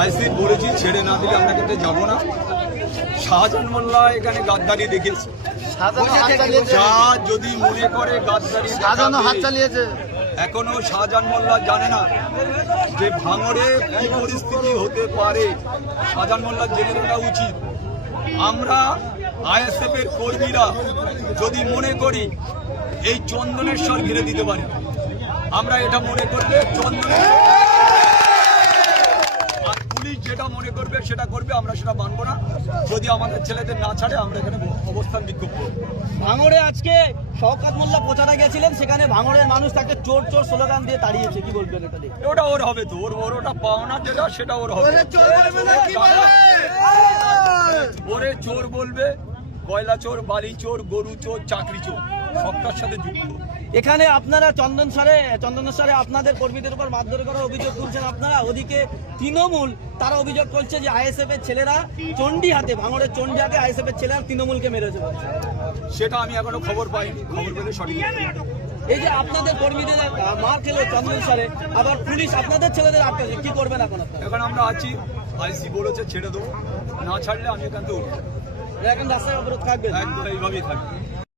আইসি বলেছি ছেড়ে না দিলে আমরা কিন্তু যাবো না। শাহজাহান মোল্লা এখানে গাদ্দারি দেখেছে, যা যদি মনে করে গাদ্দারি হাত চালিয়েছে। এখনো শাহজাহান মোল্লা জানে না যে ভাঙড়ে কি পরিস্থিতি হতে পারে। শাহজাহান মোল্লা জেনে নেওয়া উচিত। আমরা আইএসএফ এর কর্মীরা যদি মনে করি এই চন্দনেশ্বর ঘিরে দিতে পারি, আমরা এটা মনে করলে চন্দনেশ্বর, আর পুলিশ যেটা মনে করবে সেটা করবে, আমরা সেটা মানবো না। যদি আমাদের ছেলেদের না ছাড়ে আমরা এখানে অবস্থান বিক্ষোভ করব। ভাঙড়ে আজকে শওকত মোল্লা প্রচারে গেছিলেন, সেখানে ভাঙড়ের মানুষ তাকে চোর চোর স্লোগান দিয়ে তাড়িয়েছে, কি বলবেন এটা নিয়ে? ওটা ওর হবে তো, ওর ওটা পাওনা যেটা সেটা ওর হবে। ওরে চোর বলবে, কয়লা চোর, বালি চোর, গরু চোর, চাকরি চোর, সবটার সাথে যুক্ত। এখানে আপনারা চন্দনেশ্বরে আপনাদের কর্মীদের উপর মারধর করার অভিযোগ তুলছেন আপনারা, ওদিকে তৃণমূল তারা অভিযোগ করছে যে আইএসএফ এর ছেলেরা চণ্ডীহাটে, ভাঙড়ের চণ্ডীহাটে আইএসএফ এর ছেলেরা তৃণমূলকে মেরেছে। সেটা আমি এখনো খবর পাইনি, খবর পেলে সঠিক। এই যে আপনাদের কর্মীদের মার খেলো চন্দনেশ্বরে, আবার পুলিশ আপনাদের ছেলেদের আটকাছে, কি করবেন এখন? এখন আমরা আছি, আইসি বলেছে ছেড়ে দেবো, না ছাড়লে আমি এখান থেকে উঠবো। এখন রাস্তায় অবরোধ থাকবে, একদম এইভাবেই থাকবে।